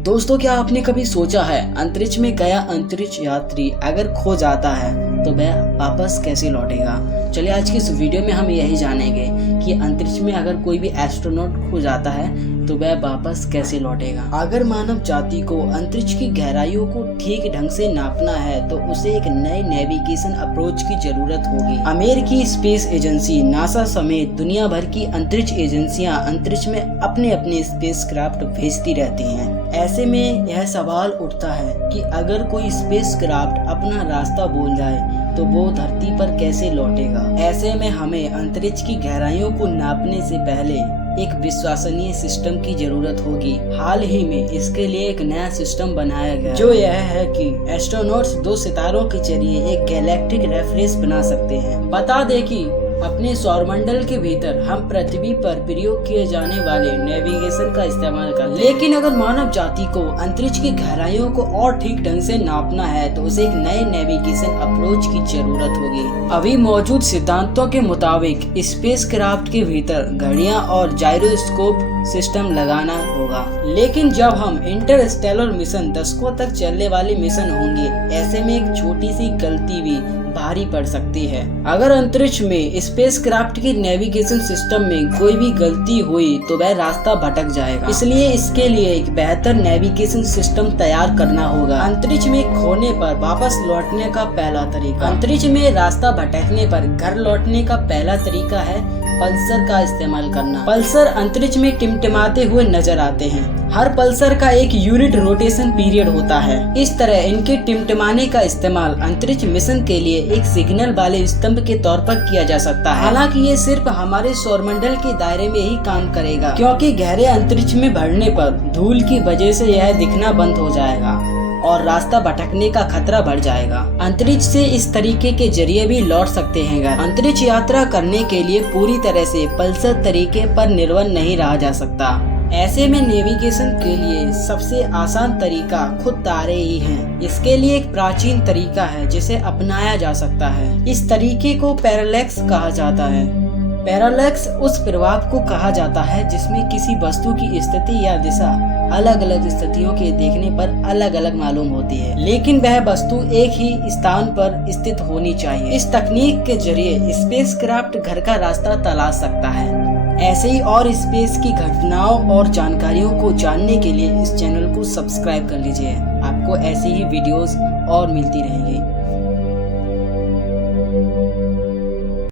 दोस्तों, क्या आपने कभी सोचा है अंतरिक्ष में गया अंतरिक्ष यात्री अगर खो जाता है तो वह वापस कैसे लौटेगा। चलिए आज की इस वीडियो में हम यही जानेंगे कि अंतरिक्ष में अगर कोई भी एस्ट्रोनॉट खो जाता है तो वह वापस कैसे लौटेगा। अगर मानव जाति को अंतरिक्ष की गहराइयों को ठीक ढंग से नापना है तो उसे एक नए नेविगेशन अप्रोच की जरूरत होगी। अमेरिकी स्पेस एजेंसी नासा समेत दुनिया भर की अंतरिक्ष एजेंसियां अंतरिक्ष में अपने अपने स्पेसक्राफ्ट भेजती रहती हैं। ऐसे में यह सवाल उठता है कि अगर कोई स्पेसक्राफ्ट अपना रास्ता भूल जाए तो वो धरती पर कैसे लौटेगा। ऐसे में हमें अंतरिक्ष की गहराइयों को नापने से पहले एक विश्वसनीय सिस्टम की जरूरत होगी। हाल ही में इसके लिए एक नया सिस्टम बनाया गया जो यह है कि एस्ट्रोनॉट्स 2 सितारों के जरिए एक गैलेक्टिक रेफरेंस बना सकते हैं। बता दें कि अपने सौरमंडल के भीतर हम पृथ्वी पर प्रयोग किए जाने वाले नेविगेशन का इस्तेमाल कर, लेकिन अगर मानव जाति को अंतरिक्ष की गहराइयों को और ठीक ढंग से नापना है तो उसे एक नए नेविगेशन अप्रोच की जरूरत होगी। अभी मौजूद सिद्धांतों के मुताबिक स्पेसक्राफ्ट के भीतर घड़ियां और जायरोस्कोप सिस्टम लगाना होगा, लेकिन जब हम इंटरस्टेलर मिशन दशकों तक चलने वाले मिशन होंगे, ऐसे में एक छोटी सी गलती भी भारी पड़ सकती है। अगर अंतरिक्ष में स्पेसक्राफ्ट की नेविगेशन सिस्टम में कोई भी गलती हुई तो वह रास्ता भटक जाएगा। इसलिए इसके लिए एक बेहतर नेविगेशन सिस्टम तैयार करना होगा। अंतरिक्ष में खोने पर वापस लौटने का पहला तरीका। अंतरिक्ष में रास्ता भटकने पर घर लौटने का पहला तरीका है पल्सर का इस्तेमाल करना। पल्सर अंतरिक्ष में टिमटिमाते हुए नजर आते हैं। हर पल्सर का एक यूनिट रोटेशन पीरियड होता है। इस तरह इनके टिमटिमाने का इस्तेमाल अंतरिक्ष मिशन के लिए एक सिग्नल वाले स्तंभ के तौर पर किया जा सकता है। हालांकि ये सिर्फ हमारे सौरमंडल के दायरे में ही काम करेगा, क्योंकि गहरे अंतरिक्ष में बढ़ने पर धूल की वजह से यह दिखना बंद हो जाएगा और रास्ता भटकने का खतरा बढ़ जाएगा। अंतरिक्ष से इस तरीके के जरिए भी लौट सकते हैं घर। अंतरिक्ष यात्रा करने के लिए पूरी तरह से पल्सर तरीके पर निर्भर नहीं रहा जा सकता। ऐसे में नेविगेशन के लिए सबसे आसान तरीका खुद तारे ही हैं। इसके लिए एक प्राचीन तरीका है जिसे अपनाया जा सकता है। इस तरीके को पैरालैक्स कहा जाता है। पैरालैक्स उस प्रभाव को कहा जाता है जिसमें किसी वस्तु की स्थिति या दिशा अलग अलग स्थितियों के देखने पर अलग अलग मालूम होती है, लेकिन वह वस्तु एक ही स्थान पर स्थित होनी चाहिए। इस तकनीक के जरिए स्पेसक्राफ्ट घर का रास्ता तलाश सकता है। ऐसे ही और स्पेस की घटनाओं और जानकारियों को जानने के लिए इस चैनल को सब्सक्राइब कर लीजिए। आपको ऐसी ही वीडियोस और मिलती रहेंगी।